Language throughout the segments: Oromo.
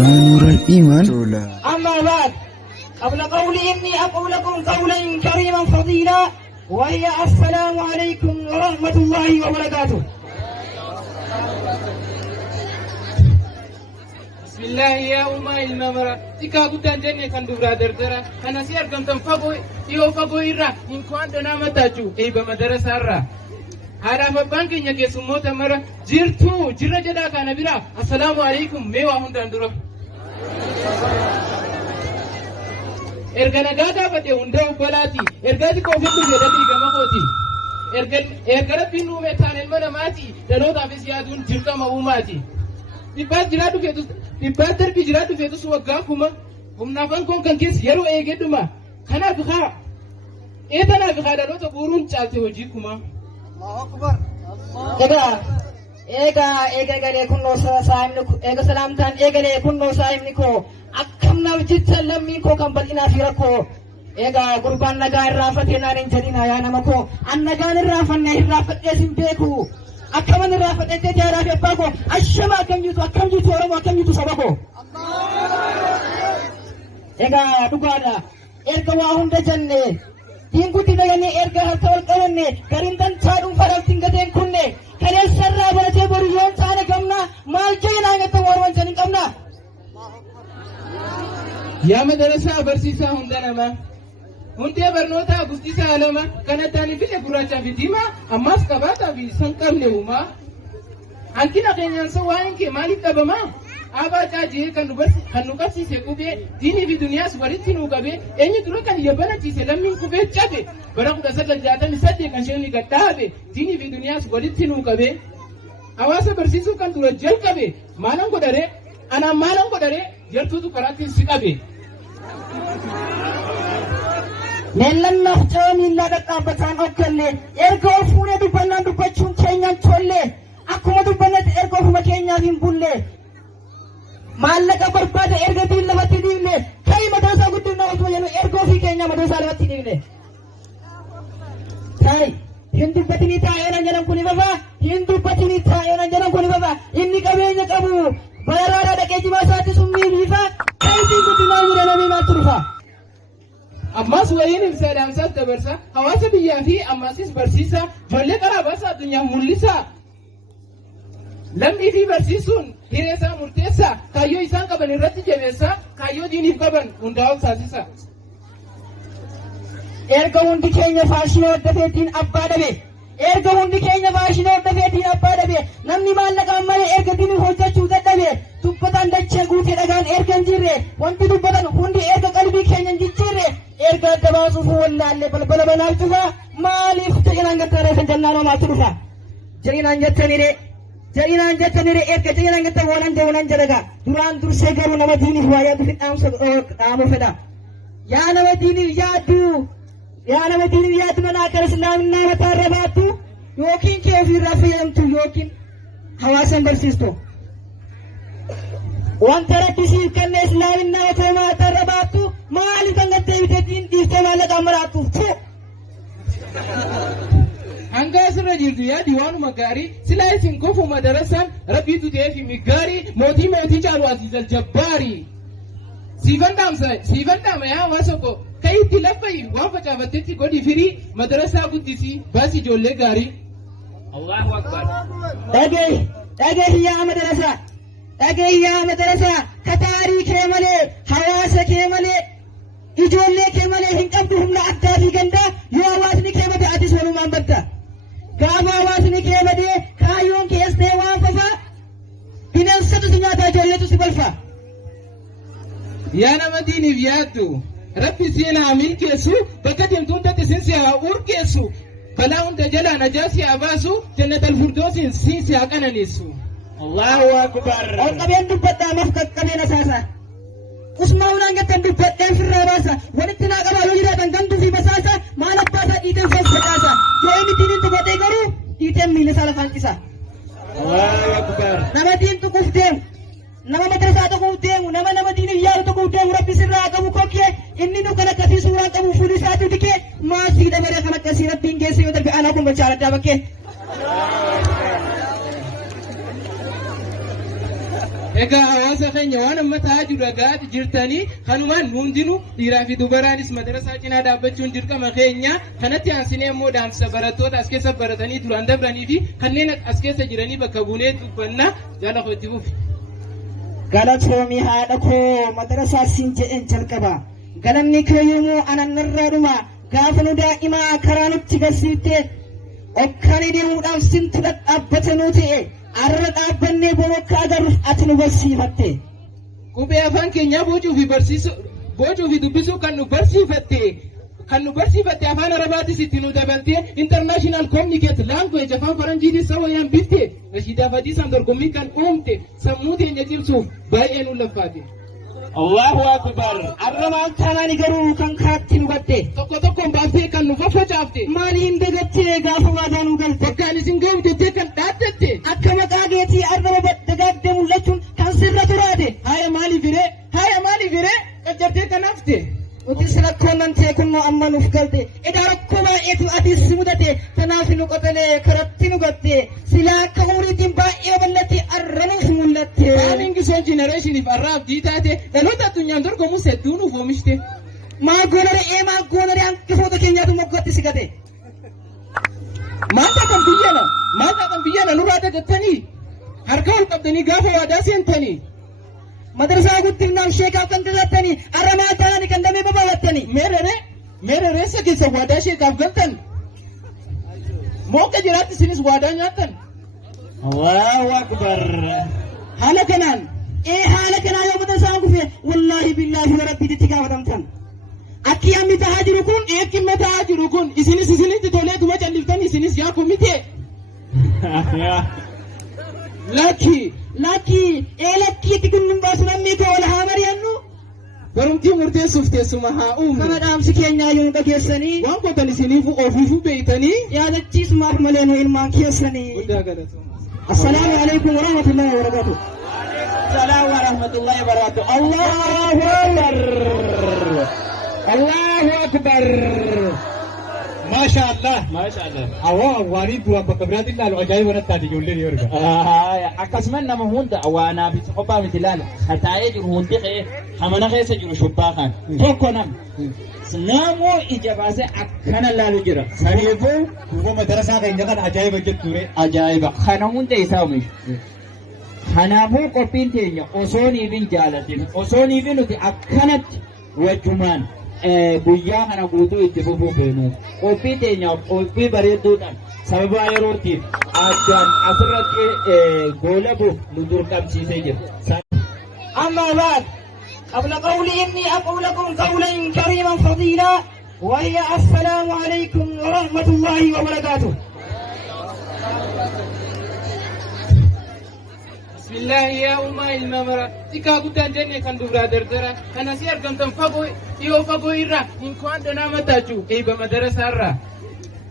نور الإيمان. أما بعد، قبل قولي إني أقول لكم قولا كريما فضيلا، وهي السلام عليكم ورحمة الله وبركاته. بسم الله يا أمة الممرة تكا قدان جنة كان دورا دردرة أنا سيار كم تنفقوا يوفقوا إرّا إن كنت نام تاجو إيه بمدرسة الرّا هذا فبانك ينكي سموت مرة جرتو جرّا جدا كان برا السلام عليكم ميوا هندان درو إرغانا غادا بدي هندو بلاتي إرغادي كوفيتو جدتي غمقوتي إرغانا بينو ميتان المنا ماتي دانو تافيس يادون جرتا موماتي Dibbaat darbii jiraatu feetus waggaa kuma humnaafan kun kan keessa yeroo eegedhuma kanaaf haa eetanaaf haa dhaloota guuruun caalte hojii kuma. Eega galee kunnoo saayimni eega salaamtaan eegalee kunnoo saayimni koo akkam naaf jecha lammiin koo kan bal'inaa fi rakkoo eega gurbaan nagaa irraanfatee naan hin jedhina yaa nama koo an nagaan irraanfannee irraanfadhees hin beeku. Akkaman irraanfadheettee jaaraa fi abbaa koo ashama akkam jirtu Oromoo akkam jirtu saba koo. Egaa dhugaadha erga waa hunda jenne diingutti dhagannee erga harka wal qabanne gariin dantaa dhuunfaadhaaf dingateen kunne kaleessarraa baratee boru yoon taane gamna maal jeenaa gattan warwan san hin qabna. Yaa madarasaa barsiisaa hunda namaa hundee barnootaa guddisaa lama kanattaan bile gurraachaa fi diimaa ammas qabaataa fi san qabne uumaa hanqina keenyaansa waa'een kee maaliif dhabamaa aabaa caajee kan nu qabsiise qubee diinii fi duniyaas walitti nuu qabee eenyu dura kan yabbanachiise lammiin qubee cabe bara 1968 kan isheen gadhaabe diinii fi duniyaas walitti nuu qabee hawaasa barsiisuu kan dura jalqabe maalan godharee anaan maalan godharee jartuutu karaatti si qabe. Meellannaaf caa miillaa dhadhaabbataan hogganne erga of fuunee dubbannaan dubbachuun keenyaan tolle akkuma dubbannetti erga ofuma keenyaaf hin bulle maallaqa barbaada erga diin lafatti dhiifne kai madoosaa guddinaa osoo jennu erga ofii keenyaa madoosaa lafatti dhiifne kai hin dubbatinii taa'eeran jedhan kun ibafaa hin dubbatinii taa'eeran jedhan kun ibafaa inni qabeenya qabu bayaraadhaa dhaqee jimaa isaatti summii biifaa kai diin guddinaa jedhamanii maaltu dhufaa. Ammas wayiin ibsaadhaan isaas dabarsa hawaasa biyyaa fi ammasis barsiisa ijoollee qaraabaasa addunyaa mul'isa. Lammii fi barsiisuun hiree isaa murteessa kaayyoo isaan qaban irratti jabeessa kaayyoo diiniif qaban hundaa'uuf taasisa. Erga hundi keenya faashinii hordofeetiin abbaa dhabe erga hundi keenya faashinii hordofeetiin abbaa dhabe namni maallaqaan malee erga diiniif hojjechuu dadhabe dubbatan dachee guutee dhagaan erga hin jirre wanti dubbatan hundi erga qalbii keenya hin jijjiirre erga adda baasuuf wallaalle balbala banaaf dhufa maaliif jedhinaan gattaaree kan jannaan homaatti dhufa jedhinaan jettanire erga jedhinaan gattan waanan ta'uunan jedhaga duraan dursee garuu nama diiniif waa yaadu fi dhaamu fedha yaa nama diiniif yaaddu mana akka islaaminaa mataarra baattu yookiin kee ofiirraa fayyadamtu yookiin hawaasan barsiistu wanta rakkisiif kanne islaaminaa otoo mataarra baattu maaliif kan gattee biteetiin dhiiftee maallaqaan maraattuuf hanga asirra jirtu yaadi waanuma gaarii silaa isin kofu madarasaan rabbiitu ta'ee fi miggaarii mootii caalu asiisal jabbaarii siifan dhaama yaa hawaasa koo kayitti laffayi waan facaafattetti godhi firii madarasaa guddisii baasi ijoollee gaarii. Allahu akbar. Dhagee yaa madarasaa kataarii kee malee hawaasa kee malee ijoollee kee malee hin qabdu humna addaa fi gandaa yoo hawaasni kee badee atis walumaan badda gaafa hawaasni kee badee kaayyoon keessee waan fafaa bineensatu si nyaataa ijoolleetu si balfa. Yaa nama diiniif yaaddu rabbi siin haa milkeessu bakka deemtuun tatti siin si haa urgeessu balaa hunda jalaa najaa si haa baasu jannatal firdoosiin siin si haa qananiisu. Allahu akbar. Ol qabeen dubbadhaa maaf qaqqabeen asaasa. Usmaa unaan gattan dubbadheen firraa baasa walitti naa qabaa yoo jiraatan ganduu fi basaasa maal abbaasaa dhiiteen facaasa yoo inni diiniin tuqatee garuu dhiiteen miila isaa lafaan qisa. Allahu akbar. Nama diin tuquuf deemu nama madrasaa tuquuf deemu nama diiniif yaadu tuquuf deemu rabbi sirraa qabu kokkee inni nu kan akkasii suuraan qabu fuuli isaatu dikee maasii dabaree kan akkasii rabbiin geesse yoo darbe anaa kun bachaa addaa bakkee. Egaa hawaasa keenya waan amma ta'aa jiru dhagaa jirtanii kanumaan hundinuu dhiiraa fi dubaraanis madarasaa cinaa dhaabbachuun dirqama keenya kanatti aansinee immoo dhaamsa barattoota as keessa baratanii duraan dabranii fi kanneen as keessa jiranii bakka buunee dubbanna jala hojii buufi. Galatoomii haadha koo madarasaa siin jedheen jalqaba. Galanni kee yommuu anannarraa dhuma gaafa nu daa'imaa karaa nutti barsiifte okkaan deemuudhaaf sintu dhadhaabbatanuu ta'e. Arra dhaabbannee borokka agarruuf ati nu barsiifatte. Qubee afaan keenyaa bocuu fi dubbisuu kan nu barsiifatte afaan Arabaatis itti nu dabaltee international communicate language afaan Faranjiitis sawayaan bifte Rashiidaa Fadiisaan dorgommii kan uumte sammuu teenya cimsuuf baay'ee nu laffaate. Allahu akbar. Arramaan kanaan garuu kan kaatti nu gatte. Tokkoon baaftee kan nu faffacaafte. Maaliin dagattee gaafa waadaa nu galte. Bakkaan isin ga'u jettee kan dhaaddatte. Akka maqaa keetii arraba dagaagdee mul'achuun kan sirra turaate. Haaya maaliif hiree qaccartee kan hafte. Utis rakkoon nan ta'e kunnoo amma nuuf galte. Edaa rakkoo baay'eetu atis si mudate. Kanaaf nu qotalee karatti nu gatte. Silaa akka umriitiin baay'ee bal'atte arranuuf mul'atte. Kaaniin gisoon jenereeshiniif arraaf diitaate dhaloota addunyaan dorgomus hedduu nuuf oomishte. Maal goonare hanqifoota keenyaatu moggaatti si gate. Maal taatan biyyana nurraa dagattanii harka ol qabdanii gaafa waadaa seentanii. Madarasaa guddinaan sheekaaf kan tajaajilanii arramaa ta'anii kan damee babaawattanii. Meera reessa keessa waadaa sheekaaf galtan. Mooqa jiraatti isinis waadaa nyaattan. Allahu akbar. Haala kanaan yoo madarasaa gufe wallaahi billaahi wa rabbiitti itti gaafatamtan. Akki ammi ta'aa jiru kun isinitti toleetuma calliftanii isinis yaa komitee. Lakkiitti kun baasu namni koo wal haa mari'annu. Barumtii murteessuuf teessuma haa uumne. Kana dhaamsi keenyaa yoo dhageessanii. Waan qotan isiniif ofiifuu beeytanii. Yaadachiisumaaf malee nu ilmaan keessanii. Guddaa galatoomaa. Assalaamu alaikum wa rahmatullahi wa barakatuh. Salaam wa rahmatullahi wa barakatuh. Allahu akbar. Mashallah. Awwaanii dura bakka biraatiin ilaalu ajaa'iba natti taate ijoolleen yoo arga. Akkasumas nama hunda waanaa fi kophaa miti ilaala. Hataa'ee jiru hundi qe'ee hamana keessa jiru shubbaa kan tokko namoo ija baasee akkana laalu jira. Saniifuu kuufama madarasaa keenya kana ajaa'iba jetture. Ajaa'iba kana hunda isaa oomishu. Kanaafuu qophiin teenya osoo niifin jaalatin osoo niifin nuti akkanatti wajjumaan guyyaa kana guutuu itti fufuu beenu qophii teenyaaf qophii bareedduudhaan sababa yerootiif addaan asirratti goolabuuf nu dirqamsiisee jira. أما بعد قبل قولي إني أقول لكم قولا كريما فضيلا وهي السلام عليكم ورحمة الله وبركاته. Bismillah yaa ummaa ilma mara xiqqaa guddaan jennee kan duraa dardara kan asii argamtan fagoo irraa hinkwaan danaa mataachuu eeba madarasaarraa.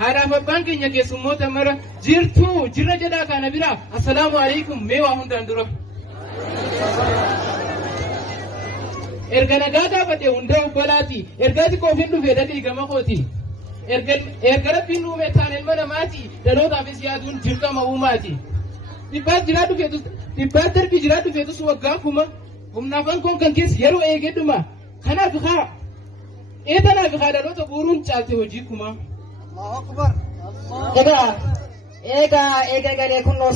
Haadhaaf abbaan keenya keessummoota mara jirra jedhaa kana biraa assalaamu alaikum mee waa hundaan dura. Erga nagaa gaafate hunda obbolaati ergaati koofin dhufee dhaqii gama kooti. Erga rabbiin uume taan ilma namaati dhalootaafis yaaduun dirqama uumaati. Dhibbaat darbii jiraatu feetus waggaa kuma humnaafan kun kan keessa yeroo eegedhuma kanaaf dhaloota guuruun caalte hojii kuma. Eega galee kunnoo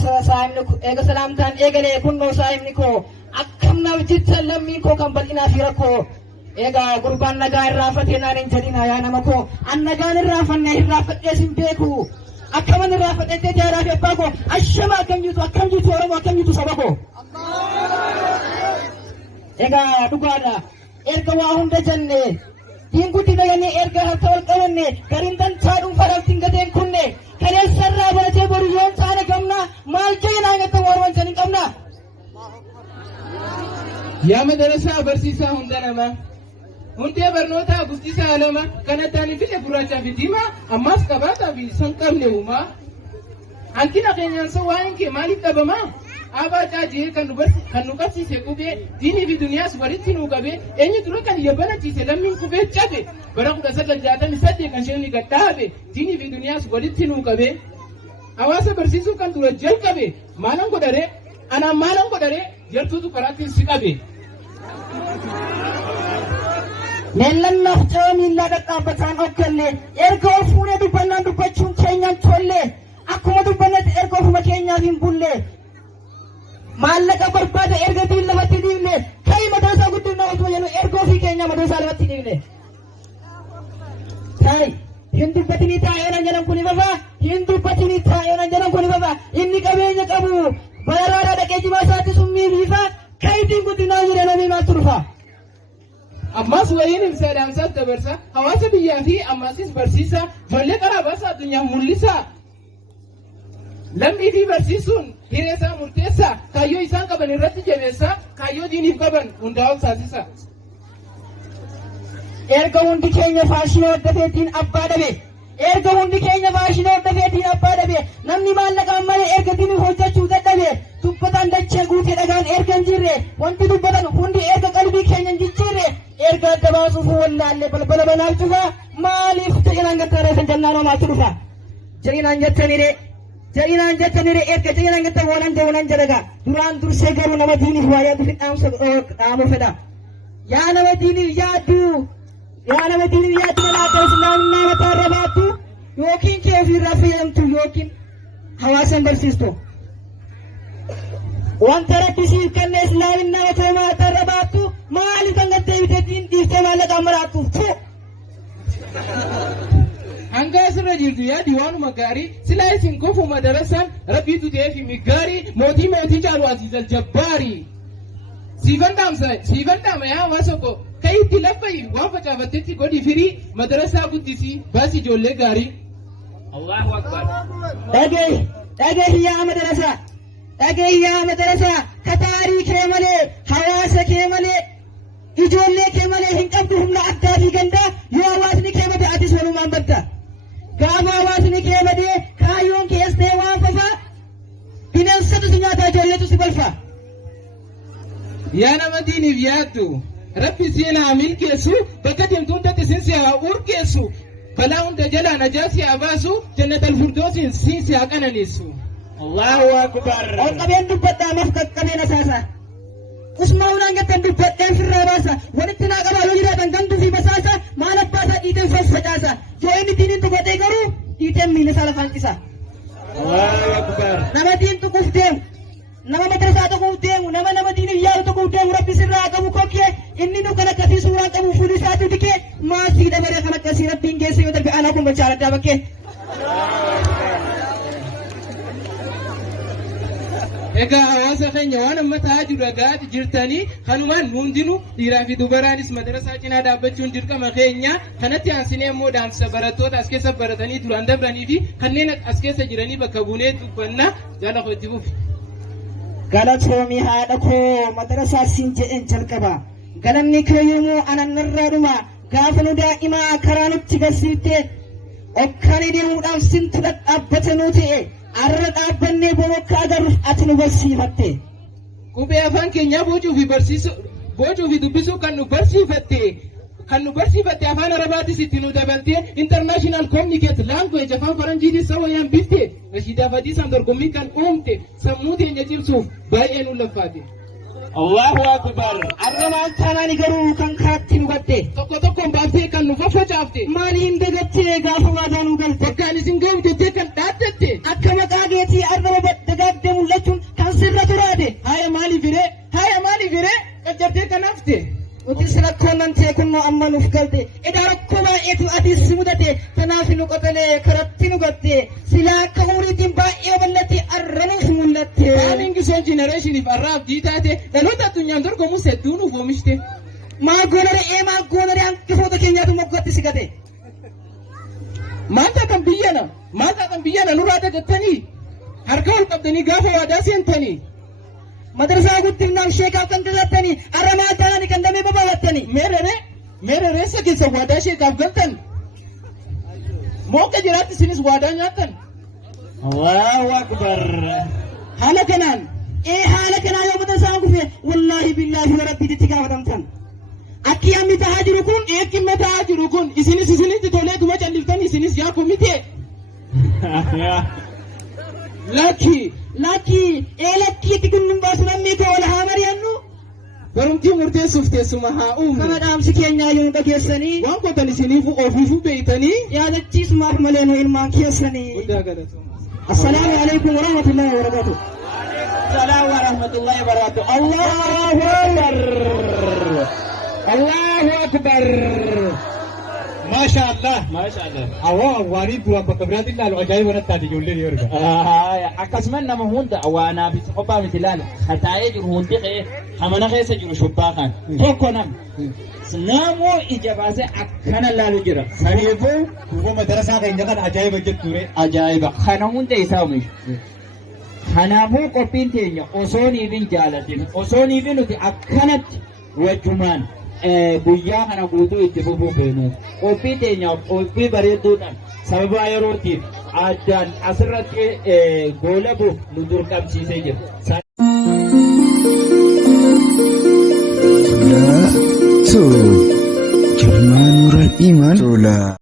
salaamtaan eegalee kunnoo saahibni koo akkam naaf jecha lammiin koo kan bal'inaa fi rakkoo. Egaa gurbaan nagaa irraanfatee naan hin jedhina yaa nama koo an nagaan irraanfadhees hin beeku. Akkaman irraanfadhee jaaraa fi abbaa koo ashama akkam jirtu Oromoo akkam jirtu saba koo. Egaa dhugaadha erga waa hunda jenne diin guddina jennee erga harka wal qabanne gariin dantaa dhuunfaadhaaf dingateen kunne kaleessarraa baratee boru yoon taane gamna maal jeenaa nyaata warwan janii qabna. Yaa madarasaa barsiisaa hunda namaa. Hundee barnootaa guddisaa lama kan addaan hin fide gurraachaa fi diimaa ammaas qabaataa fi san qabne uumaa. Hanqina keenyaan san waa'een kee maaliif dhabamaa? Abaa caajee kan nu qabsiise qubee diinii fi duniyaas walitti nuu qabee eenyu dura kan yabbanachiise lammiin qubee cabe bara 1968 kan isheen gad dhaabe diinii fi duniyaas walitti nuu qabee. hawaasa barsiisuu kan dura jalqabe maalan godhare anaan maalan godhare jartuutu karaatti si qabe. Meellannaaf ce'oo miillaa dhadhaabbataan okkallee erga of fuunee dubbannaan dubbachuun keenyaan tollee akkuma dubbannetti erga ofuma keenyaaf hin bullee maallaqa barbaada erga diin lafatti dhiifne ka'ii madrasaa guddina osoo jennu erga ofii keenyaa madrasaa lafatti dhiifne. Ta'i hin dubbatinii taa'ee jedhan kuni bafaa hin dubbatinii taa'ee jedhan kuni bafaa inni qabeenya qabu bararaa dhaqee jimaa isaatti summii biifaa ka'iitiin guddinaa jira namni maal turfaa. Ammas wayiin ibsaa dhaamsaaf dabarsa hawaasa biyyaa fi ammaasis barsiisa ijoollee qaraabaasa addunyaa mul'isa. Lammii fi barsiisuun hiree isaa murteessa kaayyoo isaan qaban irratti jabeessa kaayyoo diiniif qaban hundaa'uuf taasisa. Erga hundi keenya faashinii hordofeetiin abbaa dhabe erga hundi keenya faashinii hordofeetiin abbaa dhabe namni maallaqaan malee erga diiniif hojjechuu dadhabe dubbataan dachee guutee dhagaan erga hin jirre wanti dubbatan hundi erga qalbii keenya hin jijjiirre erga adda baasuuf wallaallee balbala banaaf dhufa maaliif jedhinaan gattaaree san jannaanoo maatti dhufa jedhinaan jettanire erga jedhinaan gattan waanan ta'uunan jedhaga duraan dursee garuu nama diiniif waa yaadu fi dhaamu fedha yaa nama diiniif yaaddu nama akka islaaminaa mataa irra baattu yookiin kee ofirraa fayyadamtu yookiin hawaasan barsiistu wanta rabbisiif kenne islaaminaa otoo mataa irra baattu maaliif kan gattee biteetiin dhiiftee maallaqaan maraattuuf tu. Hanga asirra jirtu yaadi waanuma gaarii silaa isin kofu madarasaan rabbiitu ta'ee fi miggaarii mootii caalu Aziizal Jabbaarii. Siifan dhaama yaa hawaasa koo ka'iitti laffayi waan facaafattetti godhi firii madarasaa guddisii baasi ijoollee gaarii. Allahu Akbar. Dhagahi yaa madarasaa kataarii kee malee hawaasa kee malee ijoollee kee malee hin qabdu humna addaa fi gandaa yoo hawaasni kee bade atis walumaan badda. Gaafa hawaasni kee badee kaayyoon kees ta'e waan fafaa bineensatu si nyaataa ijoolleetu si balfa. Yaa nama diiniif yaaddu rabbi seenaa milkeessu bakka deemtu hundatti sin si haa urgeessu balaa hunda jalaa najaa si haa baasu jannatal firdoosiin siin si haa qananiisu. Allahu Akbar. Ol qabeen dubbadhaa maaf qaqqabeen asaasa. Usmaa unaan gattan dubbadheen firraa baasa walitti naa qabaa yoo jiraatan gantuu fi basaasa maal abbaasaa dhiiteen faffacaasa yoo inni diiniin tuqatee garuu dhiiteen miila isaa lafaan qisa. Allahu Akbar. Nama diin tuquuf deemu nama madrasaa tuquuf deemu nama diiniif yaadu tuquuf deemu rabbi sirraa qabu kokkee inni nu kan akkasii suuraan qabu fuuli isaatti dikee maasii dabaree kan akkasii rabbiin geesse yoo darbe anaa kun bachaa addaa bakkee. Egaa hawaasa keenya waan amma ta'aa jiru dhagaa'aa jirtanii kanumaan hundinuu dhiiraa fi dubaraanis madarasaa cinaa dhaabbachuun dirqama keenya kanatti aansinee immoo dhaamsa barattoota as keessa baratanii duraan dabranii fi kanneen as keessa jiranii bakka buunee dubbannaa jaala hojii buufi. Galatoomii haadha koo madarasaa siin jedheen jalqaba galanni kee yommuu anannarraa dhuma gaafa nu daa'imaa karaa nutti barsiiftee okkaanii deemuudhaaf sintu dhadhaabbate nuu ta'e. Arra dhaabbannee borokka agarruuf ati nu barsiifatte. Qubee afaan keenyaa bocuu fi dubbisuu kan nu barsiifatte afaan arabaatis itti nu dabaltee international communicate language afaan faranjiitis sawaayaan bifte Rashidaa Fadiisaan dorgommii kan uumte sammuu teenya cimsuuf baay'ee nu laffaate. Allahu Akbar. Arramaan taanaan garuu kan kaatti nu gatte. Tokkoon baaftee kan nu faffacaafte. Maaliin dagattee gaafa waadaa nu galte. Bakkaan isin ga'u jettee kan dhaaddatte. Akka maqaa keetii arraba dagaagdee mul'achuun kan sirra turaate. Haaya maaliif hiree qacartee kan hafte. Utis rakkoon nan ta'e kunnoo amma nuuf galte. Edaa rakkoo baay'eetu atis si mudate. Kanaaf nu qotalee karatti nu gatte. Silaa akka umriitiin baay'ee bal'atte arranuuf mul'atte. Kaaniin gisoon jenereeshiniif arraaf diitaate dhaloota addunyaan dorgomus hedduu nuuf oomishte. Maa goonare hanqifoota keenyaatu moggaatti si gate. Maal taatan biyyana nurraa dagattanii harka ol qabdanii gaafa waadaa seentanii. Madrasaa guddinaaf sheekaaf kan tajaajilanii arramaa ta'anii kan damee babal'attanii. Meera reessa keessa waadaa sheekaaf galtan. Mooqa jiraatti isinis waadaa nyaattan. Allahu Akbar. Haala kanaan yoo madrasaan kufe wallaahi billaahi wa rabbiitti itti gaafatamtan. Akki amma ta'aa jiru kun isinis tolee duma calliftanii isinis yaa komitee. Lakkii lakkiitti kun nun baasu namni koo wal haa mari'annu. barumtii murteessuuf teessuma haa uumne. Kama dhaamsi keenyaa yoo dhageessanii. Waan qotan isiniif ofiifuu beeytanii. Yaadachiisumaaf malee nu ilmaan keessanii. Guddaa galatoomaa. السلام عليكم ورحمة الله وبركاته. السلام ورحمة الله وبركاته. الله أكبر. الله أكبر. ما شاء الله. ما شاء الله. awwaanii duraan bakka biraatti ilaalu ajaa'iba natti taate ijoollee ni arga. akkasumas nama hunda waanaa fi kophaa miti ilaala hataa'ee jiru hundi qe'ee hamana keessa jiru shubbaa kan tokko nama namoo ija baasee akkana laalu jira saniifuu kuufama madarasaa keenya kana ajaa'iba jetture. ajaa'iba kana hunda isaa oomishu kanaafuu qophiin teenya osoo niifin jaalatin osoo niifin nuti akkanatti wajjumaan guyyaa kana guutuu itti fufuu beenu qophii teenya qophii bareedduudhaan sababa yerootiif addaan asirratti goolabuuf nu dirqamsiisee jira. Tola, Jalmaa Nuural Iman. Tola.